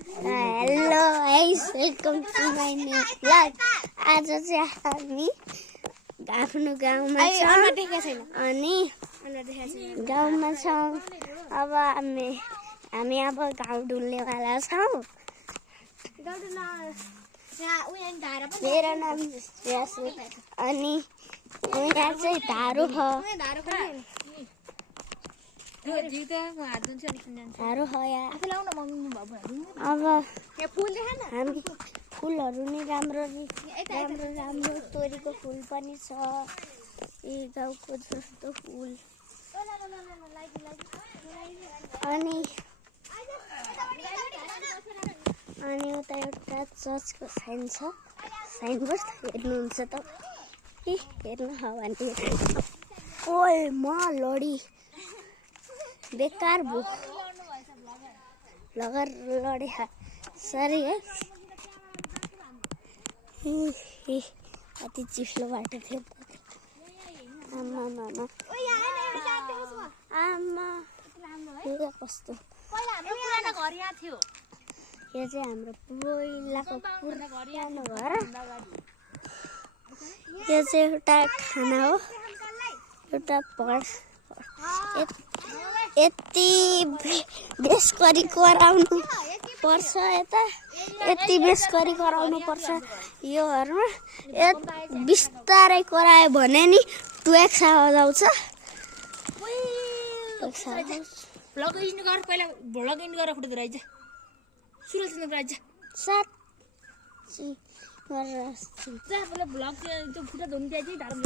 Hello guys, welcome to my new blog. आज चाहिँ हामी आफ्नो गाउँमा छौँ अनि गाउँमा छौँ। अब हामी अब गाउँ डुल्नेवाला छौँ। मेरो नाम यस अनि यहाँ चाहिँ धारो छ। धारो छ यहाँ। अब हामी फुलहरू नि राम्रो तोरीको फुल पनि छ। यी गाउँको जस्तो फुल अनि उता एउटा चर्चको साइन छ। साइनबोर्ड हेर्नुहुन्छ त हेर्नु हो भने ओए म लडी बेकार भयो लगेर लडे सरी है। कति चिप्लो बाटो थियो। आमा कस्तो यो चाहिँ हाम्रो पहिलाको पुरानो घर। यो चाहिँ एउटा खाना हो, एउटा यति बेस गरी कराउनु पर्छ। यति बेस गरी कराउनु पर्छ यो घरमा। बिस्तारै करायो भने नि 2x आवाज आउँछ। ब्लग इन गर पहिला ब्लग इन गरेर फोटो राइज सुरज न राइज सात ब्लग त्यो फोटो धोनी दिएछ धारो